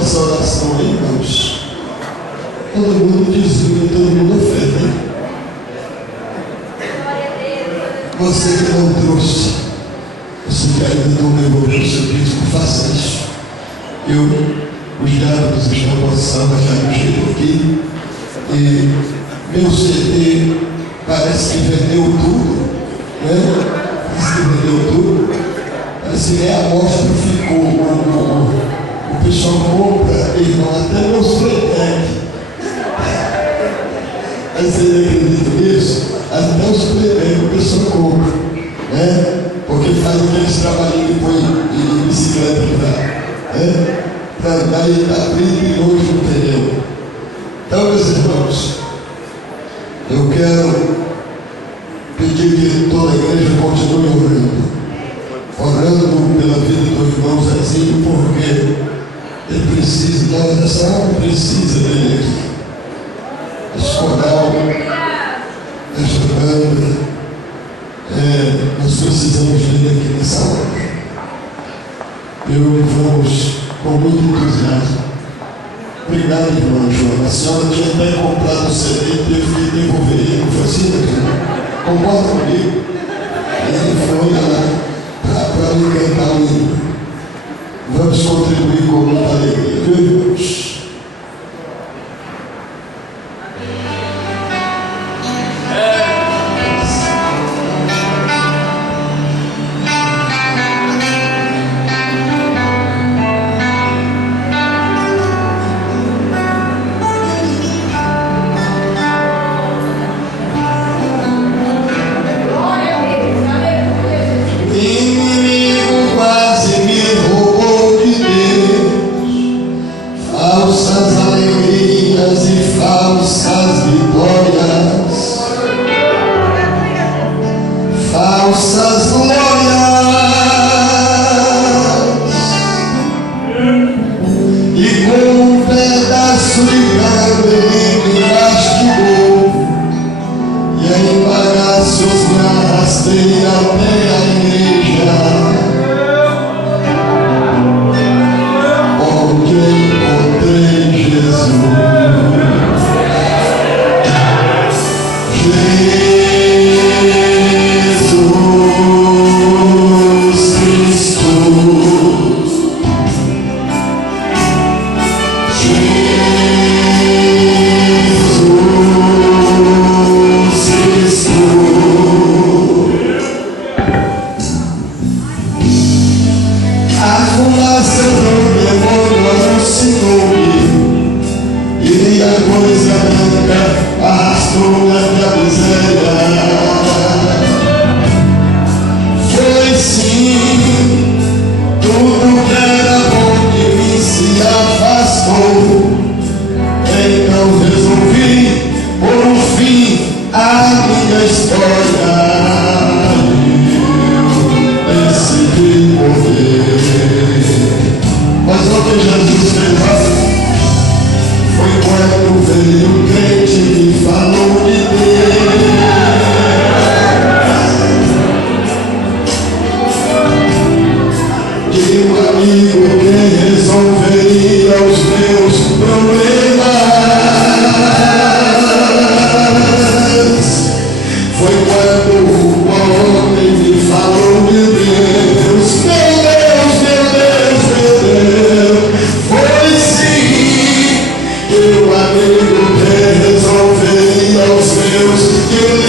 essa oração aí, irmãos, todo mundo desvia, todo mundo ofende. Você que não trouxe, você que ainda não levou o seu dízimo, faça isso. Os diáconos estão passando já no jeito aqui, e meu CD parece que vendeu tudo, né? Parece que vendeu tudo. Parece que nem a amostra ficou. O pessoal compra, irmão, até meus playback. Vocês acreditam nisso? Até os playback o pessoal compra, né? Porque faz aqueles trabalhinhos e põe em bicicleta para andar e abrir milhões no terreno. Então, meus irmãos, eu quero pedir que toda a igreja continue orando pela vida do irmão Zezinho, porque ele precisa, essa alma precisa dele aqui. Esse coral, esta banda, nós precisamos dele aqui nessa hora. Vamos com muito entusiasmo. Obrigado, irmã Joana. A senhora tinha até comprado o CD e teve que devolver ele. Não foi assim, né? Concorda comigo? Ele foi lá para me cantar o hino. Vamos contribuir com muita alegria, viu, irmãos? Deus